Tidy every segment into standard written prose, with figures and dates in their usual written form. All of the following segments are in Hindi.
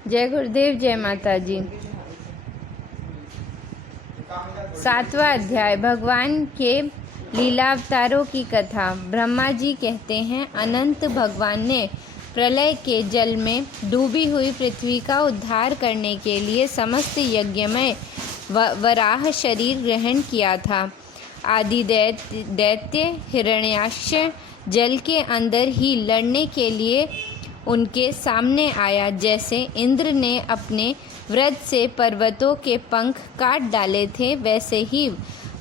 जय गुरुदेव, जय माता जी। 7वां अध्याय, भगवान के लीलावतारों की कथा। ब्रह्मा जी कहते हैं, अनंत भगवान ने प्रलय के जल में डूबी हुई पृथ्वी का उद्धार करने के लिए समस्त यज्ञमय वराह शरीर ग्रहण किया था। आदि दैत्य हिरण्याक्ष जल के अंदर ही लड़ने के लिए उनके सामने आया। जैसे इंद्र ने अपने वज्र से पर्वतों के पंख काट डाले थे, वैसे ही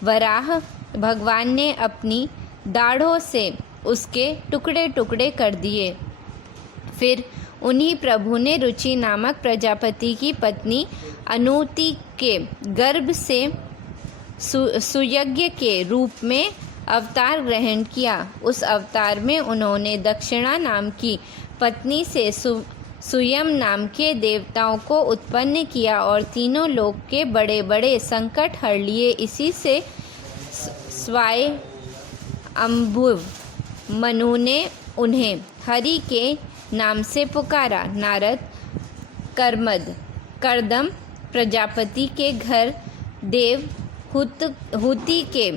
वराह भगवान ने अपनी दाढ़ों से उसके टुकड़े टुकड़े कर दिए। फिर उन्हीं प्रभु ने रुचि नामक प्रजापति की पत्नी अनुति के गर्भ से सुयज्ञ के रूप में अवतार ग्रहण किया। उस अवतार में उन्होंने दक्षिणा नाम की पत्नी से सुयम नाम के देवताओं को उत्पन्न किया और तीनों लोक के बड़े बड़े संकट हर लिए। इसी से स्वाय अम्भुव मनु ने उन्हें हरि के नाम से पुकारा। नारद करदम प्रजापति के घर देवहूति के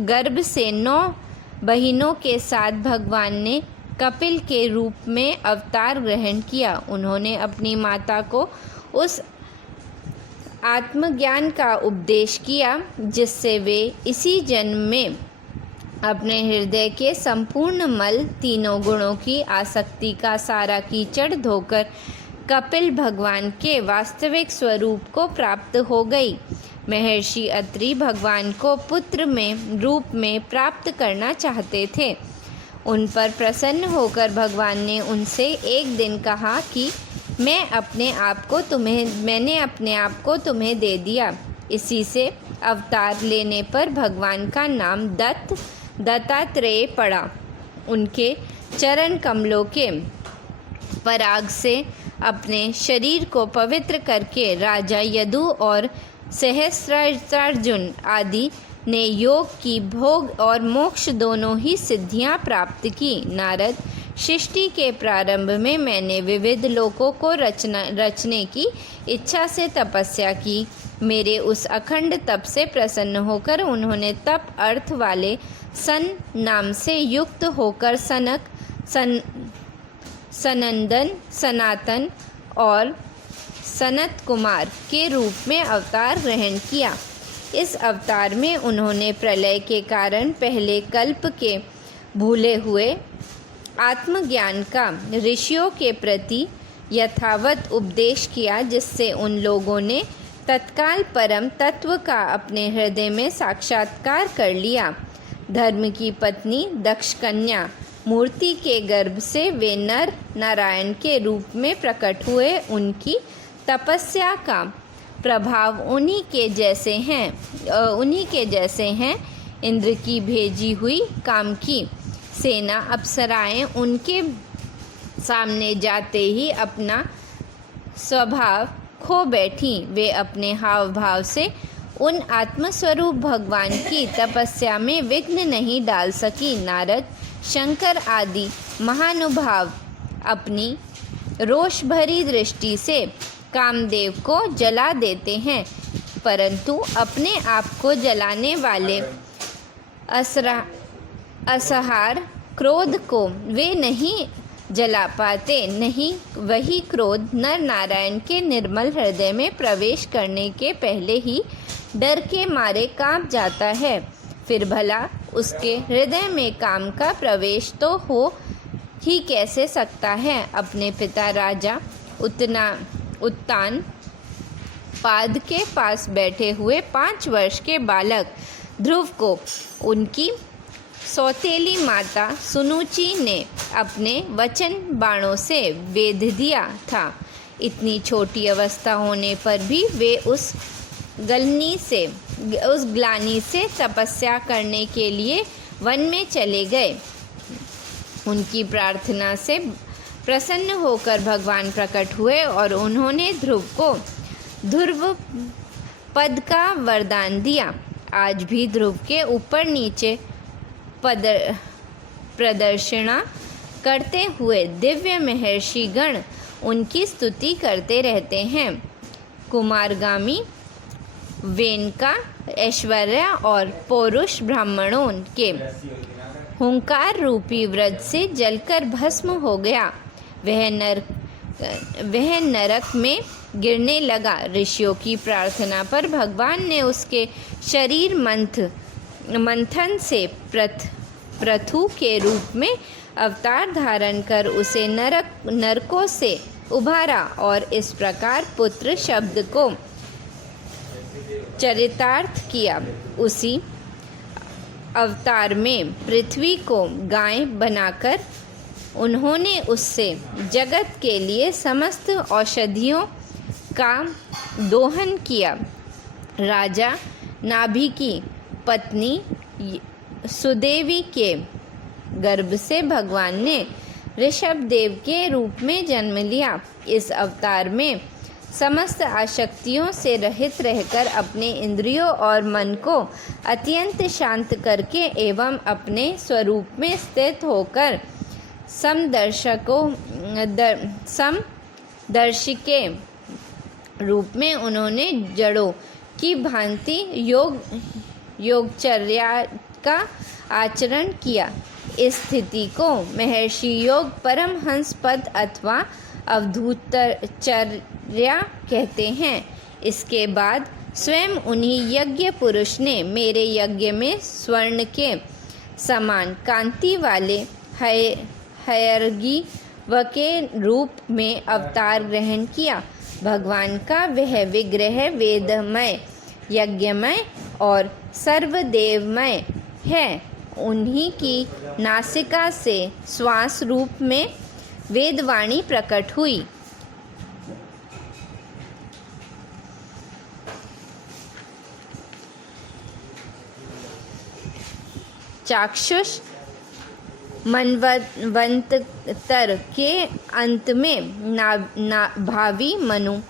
गर्भ से 9 बहिनों के साथ भगवान ने कपिल के रूप में अवतार ग्रहण किया। उन्होंने अपनी माता को उस आत्मज्ञान का उपदेश किया जिससे वे इसी जन्म में अपने हृदय के संपूर्ण मल, तीनों गुणों की आसक्ति का सारा कीचड़ धोकर कपिल भगवान के वास्तविक स्वरूप को प्राप्त हो गई। महर्षि अत्रि भगवान को पुत्र में रूप में प्राप्त करना चाहते थे। उन पर प्रसन्न होकर भगवान ने उनसे एक दिन कहा कि मैंने अपने आप को तुम्हें दे दिया। इसी से अवतार लेने पर भगवान का नाम दत्तात्रेय पड़ा। उनके चरण कमलों के पराग से अपने शरीर को पवित्र करके राजा यदु और सहस्त्रार्जुन आदि ने योग की भोग और मोक्ष दोनों ही सिद्धियां प्राप्त की। नारद, सृष्टि के प्रारंभ में मैंने विविध लोकों को रचने की इच्छा से तपस्या की। मेरे उस अखंड तप से प्रसन्न होकर उन्होंने तप अर्थ वाले सन नाम से युक्त होकर सनंदन, सनातन और सनत कुमार के रूप में अवतार ग्रहण किया। इस अवतार में उन्होंने प्रलय के कारण पहले कल्प के भूले हुए आत्मज्ञान का ऋषियों के प्रति यथावत उपदेश किया, जिससे उन लोगों ने तत्काल परम तत्व का अपने हृदय में साक्षात्कार कर लिया। धर्म की पत्नी दक्ष कन्या मूर्ति के गर्भ से वे नर नारायण के रूप में प्रकट हुए। उनकी तपस्या का प्रभाव उन्हीं के जैसे हैं। इंद्र की भेजी हुई काम की सेना अप्सराएं उनके सामने जाते ही अपना स्वभाव खो बैठी। वे अपने हाव भाव से उन आत्मस्वरूप भगवान की तपस्या में विघ्न नहीं डाल सकी। नारद, शंकर आदि महानुभाव अपनी रोष भरी दृष्टि से कामदेव को जला देते हैं, परंतु अपने आप को जलाने वाले असहार क्रोध को वे नहीं जला पाते। नहीं, वही क्रोध नर नारायण के निर्मल हृदय में प्रवेश करने के पहले ही डर के मारे कांप जाता है। फिर भला उसके हृदय में काम का प्रवेश तो हो ही कैसे सकता है। अपने पिता राजा उत्तान पाद के पास बैठे हुए 5 वर्ष के बालक ध्रुव को उनकी सौतेली माता सुनुचि ने अपने वचन बाणों से वेध दिया था। इतनी छोटी अवस्था होने पर भी वे उस ग्लानि से तपस्या करने के लिए वन में चले गए। उनकी प्रार्थना से प्रसन्न होकर भगवान प्रकट हुए और उन्होंने ध्रुव को ध्रुव पद का वरदान दिया। आज भी ध्रुव के ऊपर नीचे प्रदर्शना करते हुए दिव्य महर्षि गण उनकी स्तुति करते रहते हैं। कुमारगामी, वेनका, ऐश्वर्या और पौरुष ब्राह्मणों के हुंकार रूपी व्रत से जलकर भस्म हो गया। वह नरक में गिरने लगा। ऋषियों की प्रार्थना पर भगवान ने उसके शरीर मंथन से पृथु के रूप में अवतार धारण कर उसे नरकों से उभारा और इस प्रकार पुत्र शब्द को चरितार्थ किया। उसी अवतार में पृथ्वी को गाय बनाकर उन्होंने उससे जगत के लिए समस्त औषधियों का दोहन किया। राजा नाभि की पत्नी सुदेवी के गर्भ से भगवान ने ऋषभ देव के रूप में जन्म लिया। इस अवतार में समस्त आसक्तियों से रहित रहकर अपने इंद्रियों और मन को अत्यंत शांत करके एवं अपने स्वरूप में स्थित होकर समदर्शी के रूप में उन्होंने जड़ों की भांति योगचर्या का आचरण किया। इस स्थिति को महर्षि योग परमहंस पद अथवा अवधूतचर्या कहते हैं। इसके बाद स्वयं उन्हीं यज्ञ पुरुष ने मेरे यज्ञ में स्वर्ण के समान कांति वाले हयग्रीव के रूप में अवतार ग्रहण किया। भगवान का वह विग्रह वेदमय, यज्ञमय और सर्वदेवमय है। उन्हीं की नासिका से श्वास रूप में वेदवाणी प्रकट हुई। चाक्षुष मनवंतर के अंत में भावी मनु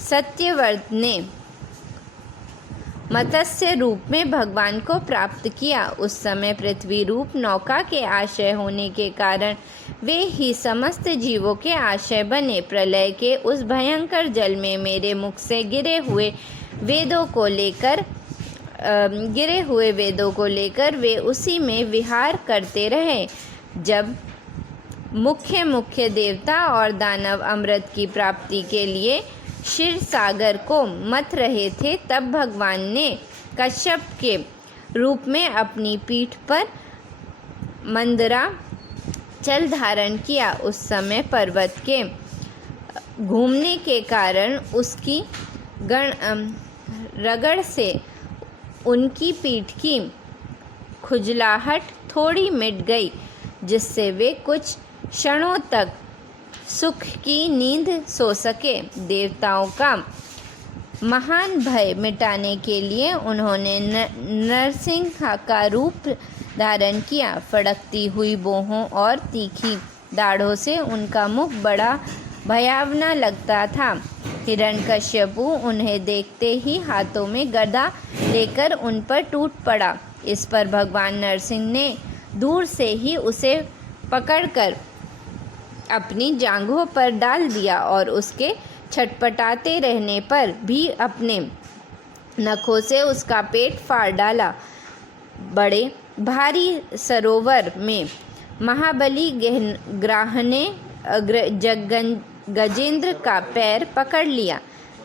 सत्यव्रत ने मत्स्य रूप में भगवान को प्राप्त किया। उस समय पृथ्वी रूप नौका के आश्रय होने के कारण वे ही समस्त जीवों के आश्रय बने। प्रलय के उस भयंकर जल में मेरे मुख से गिरे हुए वेदों को लेकर वे उसी में विहार करते रहे। जब मुख्य देवता और दानव अमृत की प्राप्ति के लिए क्षीर सागर को मथ रहे थे, तब भगवान ने कश्यप के रूप में अपनी पीठ पर मंदरा चल धारण किया। उस समय पर्वत के घूमने के कारण उसकी रगड़ से उनकी पीठ की खुजलाहट थोड़ी मिट गई, जिससे वे कुछ क्षणों तक सुख की नींद सो सके। देवताओं का महान भय मिटाने के लिए उन्होंने नरसिंह का रूप धारण किया। फड़कती हुई बोहों और तीखी दाढ़ों से उनका मुख बड़ा भयावना लगता था। हिरण्यकश्यपु उन्हें देखते ही हाथों में गदा लेकर उन पर टूट पड़ा। इस पर भगवान नरसिंह ने दूर से ही उसे पकड़कर अपनी जांघों पर डाल दिया और उसके छटपटाते रहने पर भी अपने नखों से उसका पेट फाड़ डाला। बड़े भारी सरोवर में महाबली ग्राह ने गजेंद्र का पैर पकड़ लिया।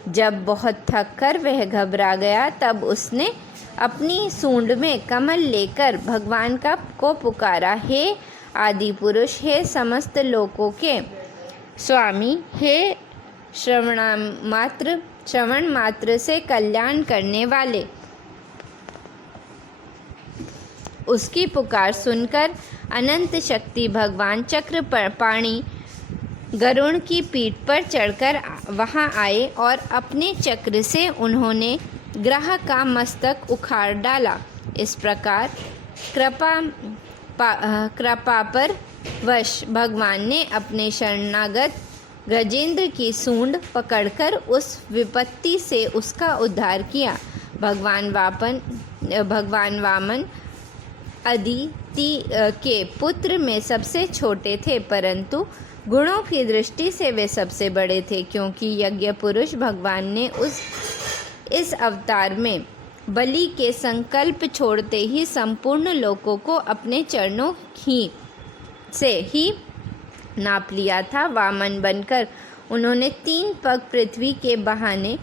जब बहुत थक कर वह घबरा गया, तब उसने अपनी सूंड में कमल लेकर भगवान को पुकारा, हे आदि पुरुष, हे समस्त लोकों के स्वामी, हे श्रवण मात्र से कल्याण करने वाले। उसकी पुकार सुनकर अनंत शक्ति भगवान चक्रपाणि गरुड़ की पीठ पर चढ़कर वहां आए और अपने चक्र से उन्होंने ग्रह का मस्तक उखाड़ डाला। इस प्रकार कृपा पर वश भगवान ने अपने शरणागत गजेंद्र की सूंड पकड़कर उस विपत्ति से उसका उद्धार किया। भगवान वामन अदिति के पुत्र में सबसे छोटे थे, परंतु गुणों की दृष्टि से वे सबसे बड़े थे, क्योंकि यज्ञ पुरुष भगवान ने इस अवतार में बलि के संकल्प छोड़ते ही संपूर्ण लोकों को अपने चरणों से ही नाप लिया था। वामन बनकर उन्होंने 3 पग पृथ्वी के बहाने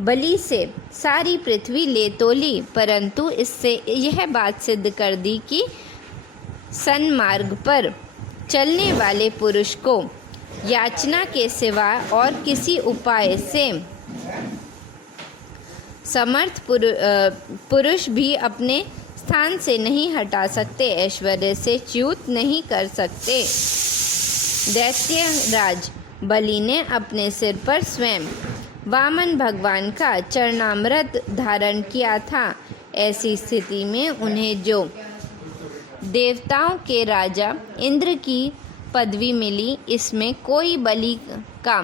बलि से सारी पृथ्वी ले तो ली, परंतु इससे यह बात सिद्ध कर दी कि सन्मार्ग पर चलने वाले पुरुष को याचना के सिवा और किसी उपाय से समर्थ पुरुष भी अपने स्थान से नहीं हटा सकते, ऐश्वर्य से च्युत नहीं कर सकते। दैत्यराज बलि ने अपने सिर पर स्वयं वामन भगवान का चरणामृत धारण किया था। ऐसी स्थिति में उन्हें जो देवताओं के राजा इंद्र की पदवी मिली, इसमें कोई बलि का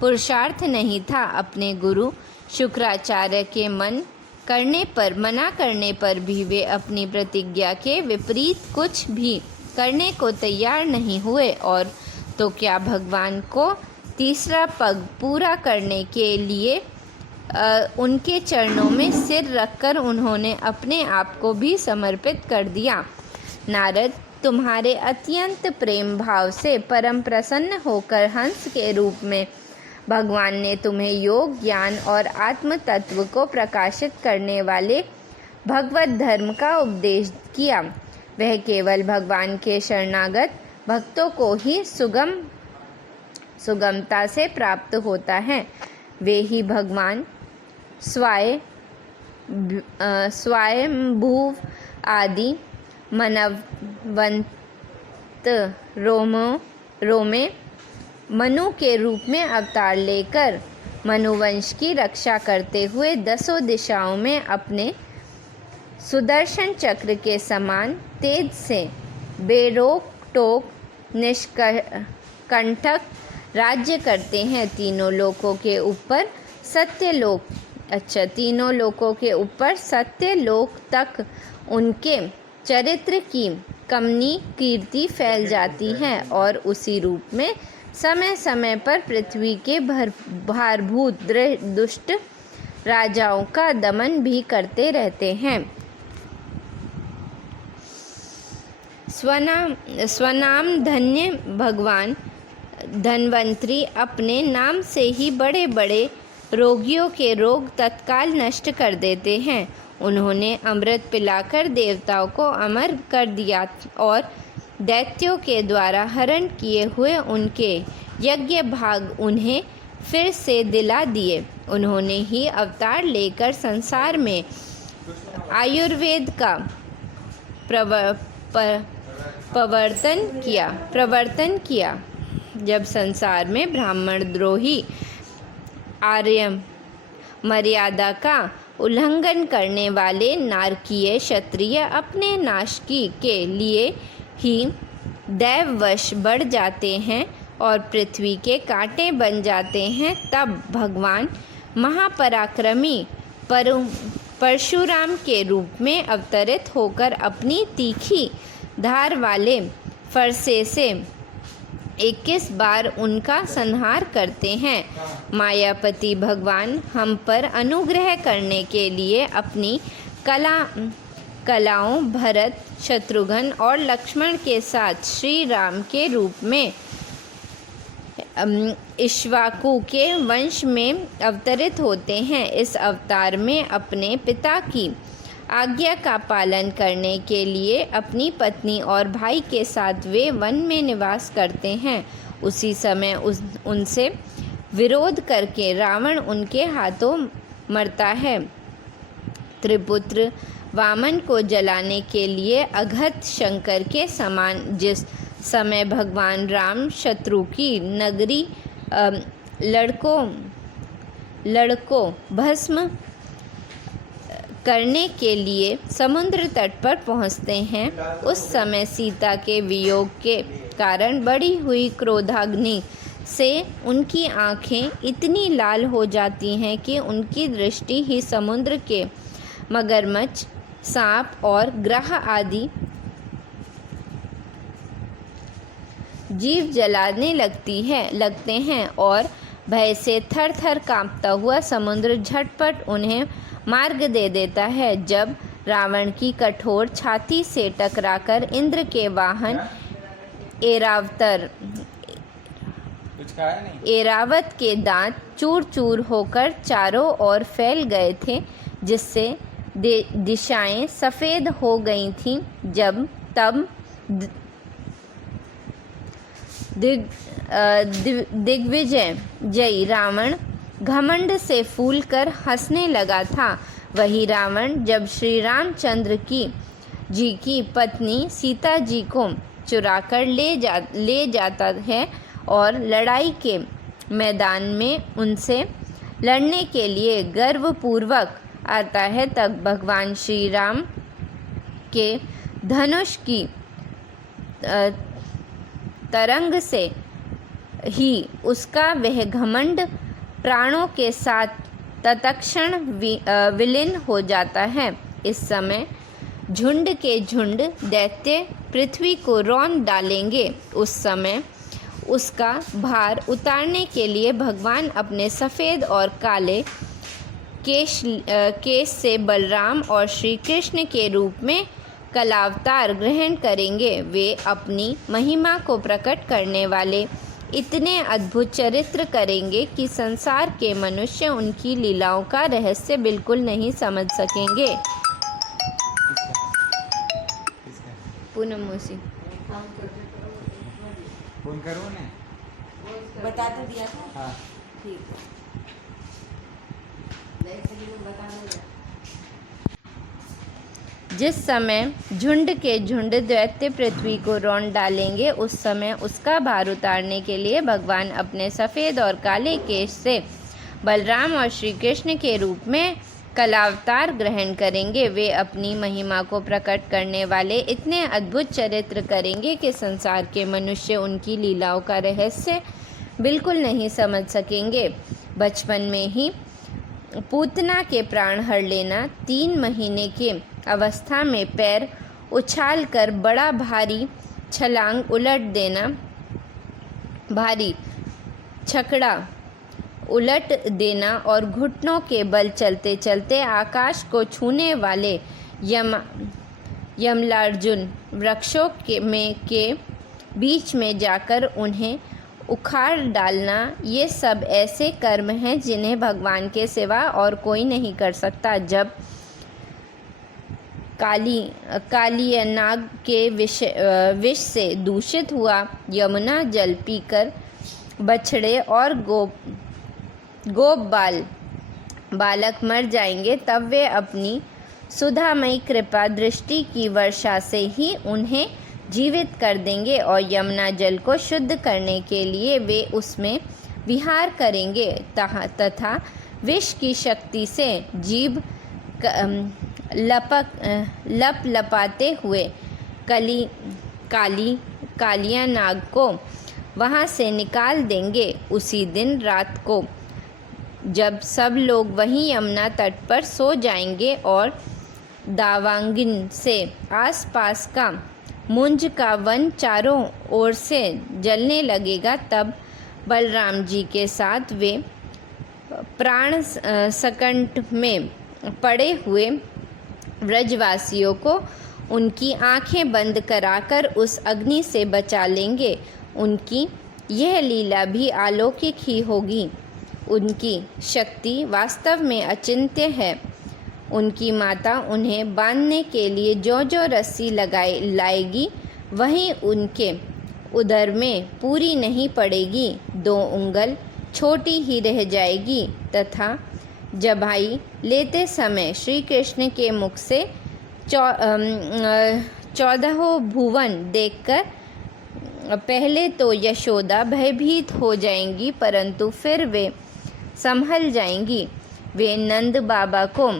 पुरुषार्थ नहीं था। अपने गुरु शुक्राचार्य के मना करने पर भी वे अपनी प्रतिज्ञा के विपरीत कुछ भी करने को तैयार नहीं हुए, और तो क्या भगवान को तीसरा पग पूरा करने के लिए उनके चरणों में सिर रखकर उन्होंने अपने आप को भी समर्पित कर दिया। नारद, तुम्हारे अत्यंत प्रेम भाव से परम प्रसन्न होकर हंस के रूप में भगवान ने तुम्हें योग, ज्ञान और आत्म तत्व को प्रकाशित करने वाले भगवत धर्म का उपदेश किया। वह केवल भगवान के शरणागत भक्तों को ही सुगमता से प्राप्त होता है। वे ही भगवान स्वयंभुव आदि मनवंत रोमे मनु के रूप में अवतार लेकर मनुवंश की रक्षा करते हुए 10 दिशाओं में अपने सुदर्शन चक्र के समान तेज से बेरोक टोक निष्कंटक राज्य करते हैं। तीनों लोकों के ऊपर सत्य लोक तक उनके चरित्र की कमनी कीर्ति फैल जाती है, और उसी रूप में समय समय पर पृथ्वी के भारभूत दुष्ट राजाओं का दमन भी करते रहते हैं। स्वनाम धन्य भगवान धन्वंतरी अपने नाम से ही बड़े बड़े रोगियों के रोग तत्काल नष्ट कर देते हैं। उन्होंने अमृत पिलाकर देवताओं को अमर कर दिया और दैत्यों के द्वारा हरण किए हुए उनके यज्ञ भाग उन्हें फिर से दिला दिए। उन्होंने ही अवतार लेकर संसार में आयुर्वेद का प्रवर्तन किया। जब संसार में ब्राह्मण द्रोही आर्य मर्यादा का उल्लंघन करने वाले नारकीय क्षत्रिय अपने नाश के लिए ही दैववश बढ़ जाते हैं और पृथ्वी के कांटे बन जाते हैं, तब भगवान महापराक्रमी परशुराम के रूप में अवतरित होकर अपनी तीखी धार वाले फरसे से 21 बार उनका संहार करते हैं। मायापति भगवान हम पर अनुग्रह करने के लिए अपनी कलाओं भरत, शत्रुघ्न और लक्ष्मण के साथ श्री राम के रूप में इक्ष्वाकु के वंश में अवतरित होते हैं। इस अवतार में अपने पिता की आज्ञा का पालन करने के लिए अपनी पत्नी और भाई के साथ वे वन में निवास करते हैं। उसी समय उनसे विरोध करके रावण उनके हाथों मरता है। त्रिपुत्र वामन को जलाने के लिए अघत शंकर के समान जिस समय भगवान राम शत्रु की नगरी लड़कों भस्म करने के लिए समुद्र तट पर पहुंचते हैं, उस समय सीता के वियोग के कारण बढ़ी हुई क्रोधाग्नि से उनकी आँखें इतनी लाल हो जाती हैं कि उनकी दृष्टि ही समुद्र के मगरमच्छ, सांप और ग्रह आदि जीव जलाने लगते हैं और भय से थर थर कांपता हुआ समुद्र झटपट उन्हें मार्ग दे देता है। जब रावण की कठोर छाती से टकराकर इंद्र के वाहन ऐरावत के दांत चूर चूर होकर चारों ओर फैल गए थे, जिससे दिशाएं सफ़ेद हो गई थीं, तब दिग्विजय जयी रावण घमंड से फूलकर हंसने लगा था। वही रावण जब श्री रामचंद्र जी की पत्नी सीता जी को चुराकर ले जाता है और लड़ाई के मैदान में उनसे लड़ने के लिए गर्वपूर्वक आता है, तब भगवान श्री राम के धनुष की तरंग से ही उसका वह घमंड प्राणों के साथ तत्क्षण विलीन हो जाता है। इस समय झुंड के झुंड दैत्य पृथ्वी को रौंद डालेंगे। उस समय उसका भार उतारने के लिए भगवान अपने सफ़ेद और काले केश से बलराम और श्री कृष्ण के रूप में कलावतार ग्रहण करेंगे। वे अपनी महिमा को प्रकट करने वाले इतने अद्भुत चरित्र करेंगे कि संसार के मनुष्य उनकी लीलाओं का रहस्य बिल्कुल नहीं समझ सकेंगे। पूनम मौसी फोन करो ने बता तो दिया था। हाँ ठीक जिस समय झुंड के झुंड दैत्य पृथ्वी को रौंद डालेंगे, उस समय उसका भार उतारने के लिए भगवान अपने सफ़ेद और काले केश से बलराम और श्री कृष्ण के रूप में कलावतार ग्रहण करेंगे। वे अपनी महिमा को प्रकट करने वाले इतने अद्भुत चरित्र करेंगे कि संसार के मनुष्य उनकी लीलाओं का रहस्य बिल्कुल नहीं समझ सकेंगे। बचपन में ही पूतना के प्राण हर लेना, 3 महीने के अवस्था में पैर उछालकर बड़ा भारी छलांग उलट देना, भारी छकड़ा उलट देना और घुटनों के बल चलते चलते आकाश को छूने वाले यमलार्जुन वृक्षों के बीच में जाकर उन्हें उखाड़ डालना, ये सब ऐसे कर्म हैं जिन्हें भगवान के सिवा और कोई नहीं कर सकता। जब कालियनाग के विष से दूषित हुआ यमुना जल पीकर बछड़े और गोप बालक मर जाएंगे, तब वे अपनी सुधामयी कृपा दृष्टि की वर्षा से ही उन्हें जीवित कर देंगे और यमुना जल को शुद्ध करने के लिए वे उसमें विहार करेंगे तथा विष की शक्ति से जीभ लपाते हुए कालिया नाग को वहाँ से निकाल देंगे। उसी दिन रात को जब सब लोग वहीं यमुना तट पर सो जाएंगे और दावांगिन से आसपास का मुंज का वन चारों ओर से जलने लगेगा, तब बलराम जी के साथ वे प्राण संकट में पड़े हुए व्रजवासियों को उनकी आंखें बंद कराकर उस अग्नि से बचा लेंगे। उनकी यह लीला भी अलौकिक ही होगी। उनकी शक्ति वास्तव में अचिंत्य है। उनकी माता उन्हें बांधने के लिए जो रस्सी लाएगी वहीं उनके उदर में पूरी नहीं पड़ेगी, 2 उंगल छोटी ही रह जाएगी तथा जबाई लेते समय श्री कृष्ण के मुख से 14 भुवन देखकर पहले तो यशोदा भयभीत हो जाएंगी, परंतु फिर वे संभल जाएंगी। वे नंद बाबा को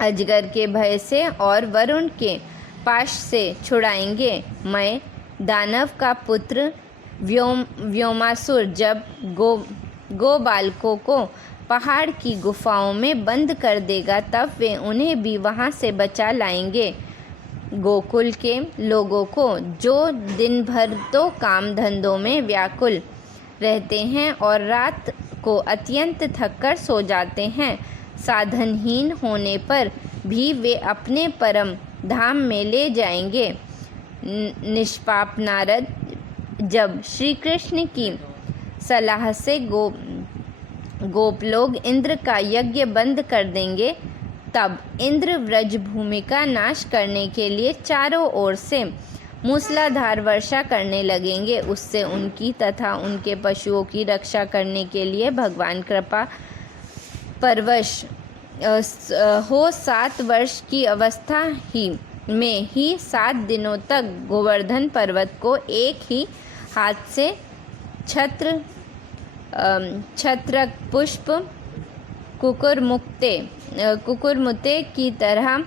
अजगर के भय से और वरुण के पाश से छुड़ाएंगे। मैं दानव का पुत्र व्योमासुर जब गो बालकों को पहाड़ की गुफाओं में बंद कर देगा, तब वे उन्हें भी वहां से बचा लाएंगे। गोकुल के लोगों को, जो दिन भर तो काम धंधों में व्याकुल रहते हैं और रात को अत्यंत थककर सो जाते हैं, साधनहीन होने पर भी वे अपने परम धाम में ले जाएंगे। निष्पाप नारद जब श्री कृष्ण की सलाह से गोप लोग इंद्र का यज्ञ बंद कर देंगे, तब इंद्र व्रज भूमि का नाश करने के लिए चारों ओर से मूसलाधार वर्षा करने लगेंगे। उससे उनकी तथा उनके पशुओं की रक्षा करने के लिए भगवान कृपा परवश हो 7 वर्ष की अवस्था में ही 7 दिनों तक गोवर्धन पर्वत को एक ही हाथ से छत्र पुष्प कुकुरमुत्ते की तरह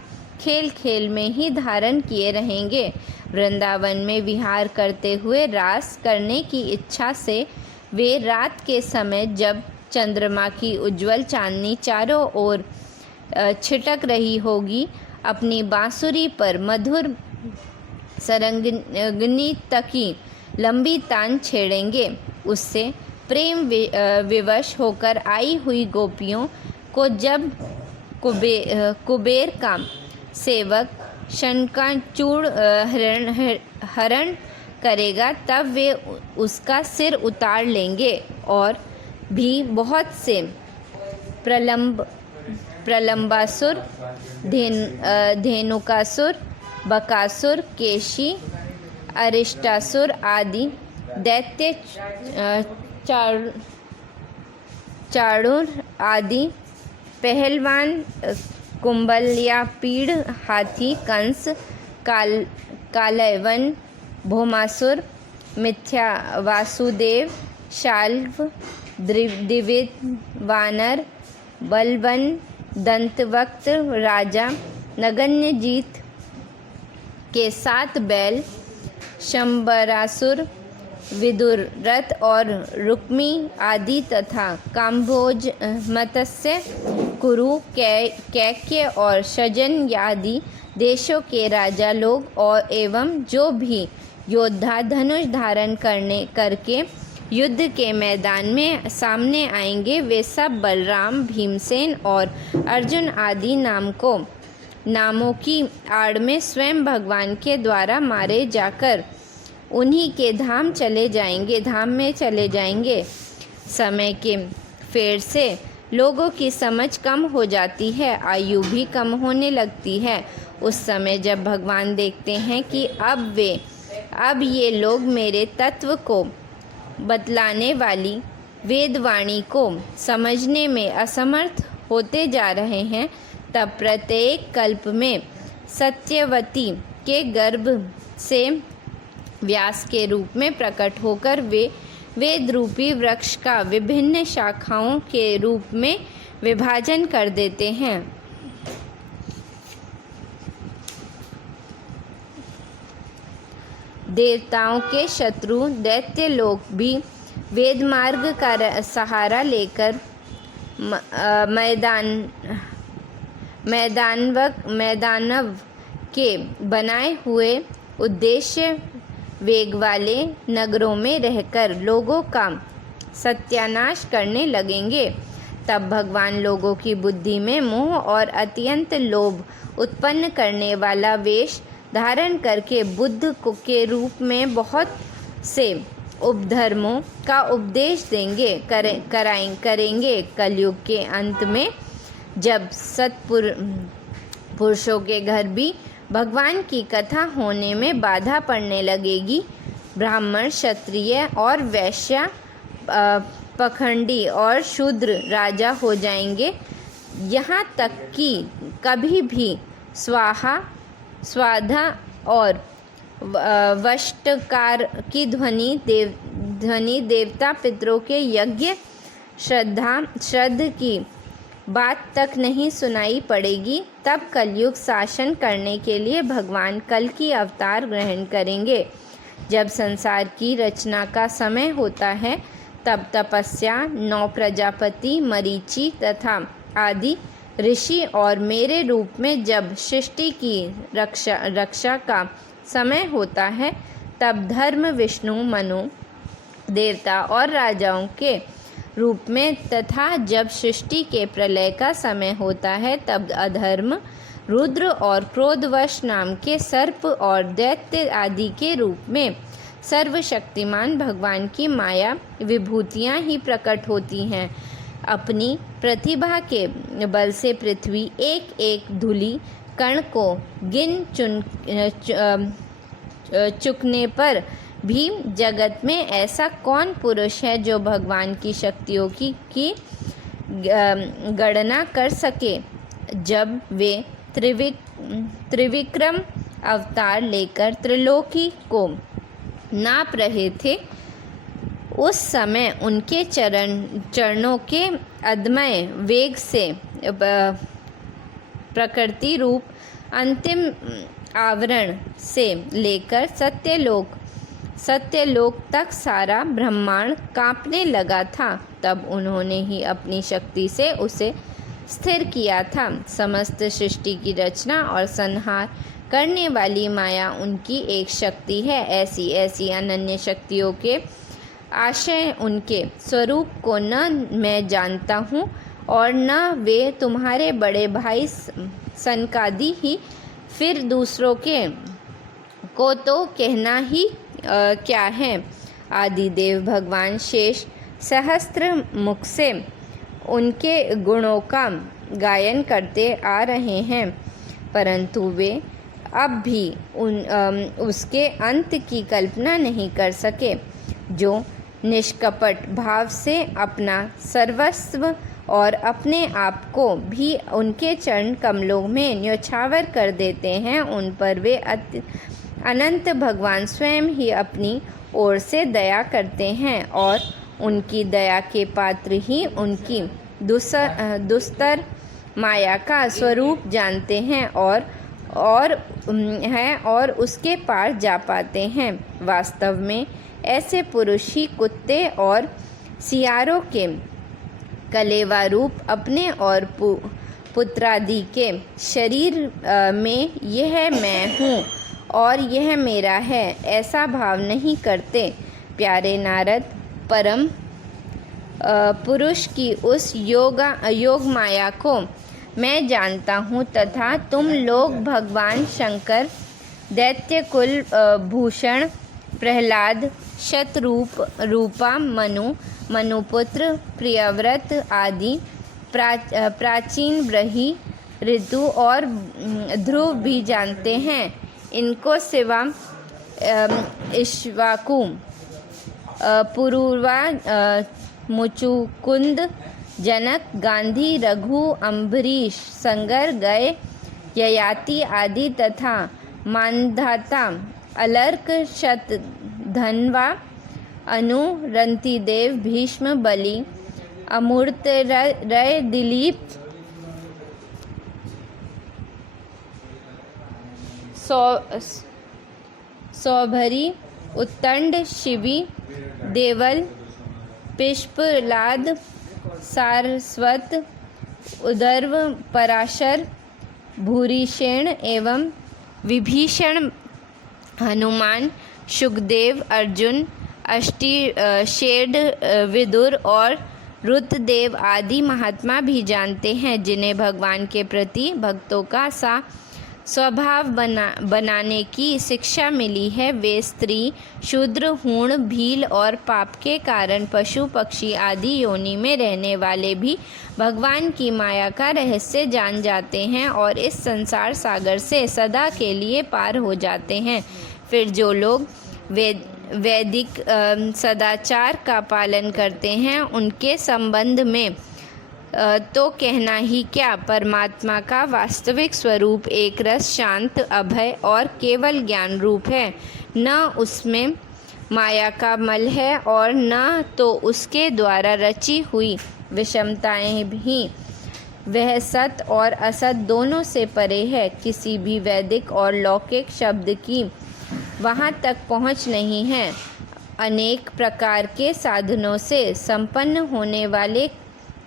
खेल खेल में ही धारण किए रहेंगे। वृंदावन में विहार करते हुए रास करने की इच्छा से वे रात के समय, जब चंद्रमा की उज्जवल चांदनी चारों ओर छिटक रही होगी, अपनी बांसुरी पर मधुर सरंगिनी तकी लंबी तान छेड़ेंगे। उससे प्रेम विवश होकर आई हुई गोपियों को जब कुबेर का सेवक शंकाचूड़ हरण करेगा, तब वे उसका सिर उतार लेंगे और भी बहुत से प्रलंबासुर, धेनुकासुर, बकासुर, केशी, अरिष्टासुर आदि दैत्य, चाणूर आदि पहलवान, कुंबल पीड़, हाथी, कंस, कालयवन, भौमासुर, मिथ्या वासुदेव, शाल्व, द्विविद, वानर, बलवन, दंतवक्त राजा, नगन्यजीत के 7 बैल, शंबरासुर, विदुरथ और रुक्मी आदि तथा काम्भोज, मत्स्य, कुरु, कैक्य और शजन आदि देशों के राजा लोग और एवं जो भी योद्धा धनुष धारण करके युद्ध के मैदान में सामने आएंगे, वे सब बलराम, भीमसेन और अर्जुन आदि नामों की आड़ में स्वयं भगवान के द्वारा मारे जाकर उन्हीं के धाम में चले जाएंगे। समय के फेर से लोगों की समझ कम हो जाती है, आयु भी कम होने लगती है। उस समय जब भगवान देखते हैं कि अब ये लोग मेरे तत्व को बतलाने वाली वेदवाणी को समझने में असमर्थ होते जा रहे हैं, तब प्रत्येक कल्प में सत्यवती के गर्भ से व्यास के रूप में प्रकट होकर वे वेद रूपी वृक्ष का विभिन्न शाखाओं के रूप में विभाजन कर देते हैं। देवताओं के शत्रु दैत्य लोग भी वेद मार्ग का सहारा लेकर मैदानव के बनाए हुए उद्देश्य वेग वाले नगरों में रहकर लोगों का सत्यानाश करने लगेंगे। तब भगवान लोगों की बुद्धि में मोह और अत्यंत लोभ उत्पन्न करने वाला वेश धारण करके बुद्ध के रूप में बहुत से उपधर्मों का उपदेश करेंगे। कलयुग के अंत में जब पुरुषों के घर भी भगवान की कथा होने में बाधा पड़ने लगेगी, ब्राह्मण, क्षत्रिय और वैश्य, पखंडी और शूद्र राजा हो जाएंगे। यहाँ तक कि कभी भी स्वाधा और वष्टकार की ध्वनि देवता पितरों के यज्ञ श्रद्धा की बात तक नहीं सुनाई पड़ेगी। तब कलयुग शासन करने के लिए भगवान कल की अवतार ग्रहण करेंगे। जब संसार की रचना का समय होता है, तब तपस्या, 9 प्रजापति, मरीचि तथा आदि ऋषि और मेरे रूप में जब सृष्टि की रक्षा का समय होता है तब धर्म, विष्णु, मनु, देवता और राजाओं के रूप में, तथा जब सृष्टि के प्रलय का समय होता है तब अधर्म, रुद्र और क्रोधवश नाम के सर्प और दैत्य आदि के रूप में सर्वशक्तिमान भगवान की माया विभूतियाँ ही प्रकट होती हैं। अपनी प्रतिभा के बल से पृथ्वी एक एक धूलि कण को गिन चुकने पर भी जगत में ऐसा कौन पुरुष है जो भगवान की शक्तियों की गणना कर सके। जब वे त्रिविक्रम अवतार लेकर त्रिलोकी को नाप रहे थे उस समय उनके चरणों के अदम्य वेग से प्रकृति रूप अंतिम आवरण से लेकर सत्यलोक तक सारा ब्रह्मांड कांपने लगा था। तब उन्होंने ही अपनी शक्ति से उसे स्थिर किया था। समस्त सृष्टि की रचना और संहार करने वाली माया उनकी एक शक्ति है। ऐसी ऐसी अनन्य शक्तियों के आशय उनके स्वरूप को न मैं जानता हूँ और न वे तुम्हारे बड़े भाई सनकादि ही, फिर दूसरों के को तो कहना ही क्या है। आदिदेव भगवान शेष सहस्त्र मुख से उनके गुणों का गायन करते आ रहे हैं, परंतु वे अब भी उसके अंत की कल्पना नहीं कर सके। जो निष्कपट भाव से अपना सर्वस्व और अपने आप को भी उनके चरण कमलों में न्योछावर कर देते हैं, उन पर वे अनंत भगवान स्वयं ही अपनी ओर से दया करते हैं और उनकी दया के पात्र ही उनकी दुस्तर माया का स्वरूप जानते हैं और उसके पार जा पाते हैं। वास्तव में ऐसे पुरुष ही कुत्ते और सियारों के कलेवा रूप अपने और पुत्रादि के शरीर में यह मैं हूँ और यह मेरा है ऐसा भाव नहीं करते। प्यारे नारद, परम पुरुष की उस योग माया को मैं जानता हूँ तथा तुम लोग भगवान शंकर, दैत्य कुल भूषण प्रहलाद, शतरूपा, मनुपुत्र, प्रियव्रत आदि प्राचीन ब्रही, ऋतु और ध्रुव भी जानते हैं। इनको सिवा इक्ष्वाकु, पुरुरवा, मुचुकुंद, जनक, गांधी, रघु, अम्बरीश, संगर, गय, ययाति आदि तथा मानधाता, अलर्क, शतधन्वा, अनु, रंतिदेव, भीष्म, बलि, अमूर्त, रय, दिलीप, सौभरी, उत्तंड, शिवी, देवल, पिष्पलाद, सारस्वत, उदर्व, पराशर, भूरिशेण एवं विभीषण, हनुमान, शुकदेव, अर्जुन, अष्टिशेड, विदुर और रुद्रदेव आदि महात्मा भी जानते हैं, जिन्हें भगवान के प्रति भक्तों का सा स्वभाव बनाने की शिक्षा मिली है। वे स्त्री, शूद्र, हूण, भील और पाप के कारण पशु पक्षी आदि योनि में रहने वाले भी भगवान की माया का रहस्य जान जाते हैं और इस संसार सागर से सदा के लिए पार हो जाते हैं। फिर जो लोग वैदिक सदाचार का पालन करते हैं उनके संबंध में तो कहना ही क्या। परमात्मा का वास्तविक स्वरूप एक रस, शांत, अभय और केवल ज्ञान रूप है। न उसमें माया का मल है और न तो उसके द्वारा रची हुई विषमताएं भी। वह सत और असत दोनों से परे है। किसी भी वैदिक और लौकिक शब्द की वहाँ तक पहुँच नहीं है। अनेक प्रकार के साधनों से संपन्न होने वाले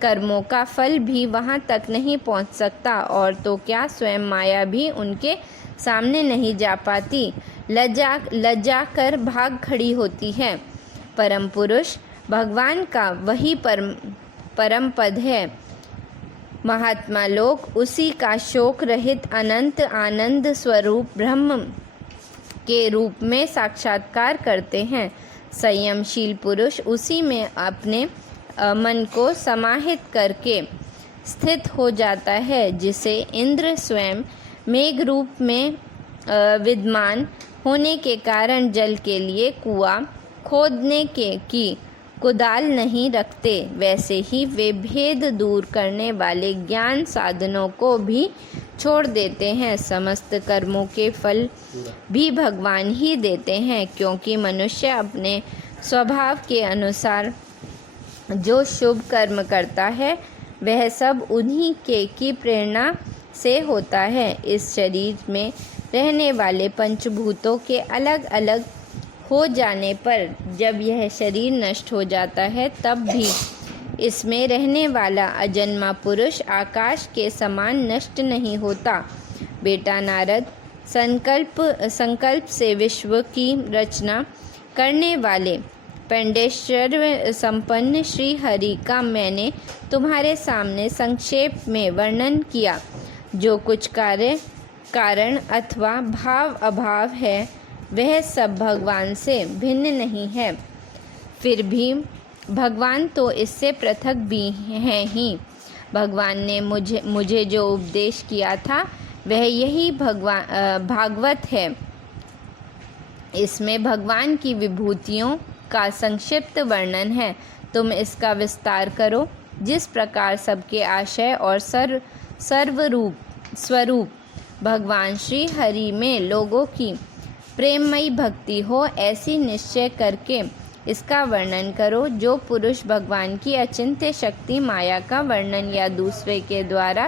कर्मों का फल भी वहाँ तक नहीं पहुँच सकता, और तो क्या स्वयं माया भी उनके सामने नहीं जा पाती, लज्जा कर भाग खड़ी होती है। परम पुरुष भगवान का वही परम पद है। महात्मा लोग उसी का शोक रहित अनंत आनंद स्वरूप ब्रह्म के रूप में साक्षात्कार करते हैं। संयमशील पुरुष उसी में अपने मन को समाहित करके स्थित हो जाता है, जिसे इंद्र स्वयं मेघ रूप में विद्यमान होने के कारण जल के लिए कुआं खोदने की कुदाल नहीं रखते, वैसे ही वे भेद दूर करने वाले ज्ञान साधनों को भी छोड़ देते हैं। समस्त कर्मों के फल भी भगवान ही देते हैं, क्योंकि मनुष्य अपने स्वभाव के अनुसार जो शुभ कर्म करता है वह सब उन्हीं की प्रेरणा से होता है। इस शरीर में रहने वाले पंचभूतों के अलग अलग हो जाने पर जब यह शरीर नष्ट हो जाता है, तब भी इसमें रहने वाला अजन्मा पुरुष आकाश के समान नष्ट नहीं होता। बेटा नारद, संकल्प से विश्व की रचना करने वाले पंडेश्वर संपन्न श्री हरि का मैंने तुम्हारे सामने संक्षेप में वर्णन किया। जो कुछ कारण अथवा भाव अभाव है वह सब भगवान से भिन्न नहीं है। फिर भी भगवान तो इससे पृथक भी हैं ही। भगवान ने मुझे जो उपदेश किया था वह यही भागवत है। इसमें भगवान की विभूतियों का संक्षिप्त वर्णन है। तुम इसका विस्तार करो। जिस प्रकार सबके आशय और स्वरूप भगवान श्री हरि में लोगों की प्रेममयी भक्ति हो, ऐसी निश्चय करके इसका वर्णन करो। जो पुरुष भगवान की अचिंत्य शक्ति माया का वर्णन या दूसरे के द्वारा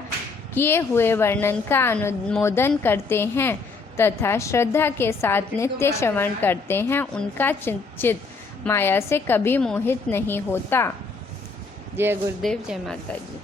किए हुए वर्णन का अनुमोदन करते हैं तथा श्रद्धा के साथ नित्य श्रवण करते हैं, उनका चित्त माया से कभी मोहित नहीं होता। जय गुरुदेव, जय माता जी।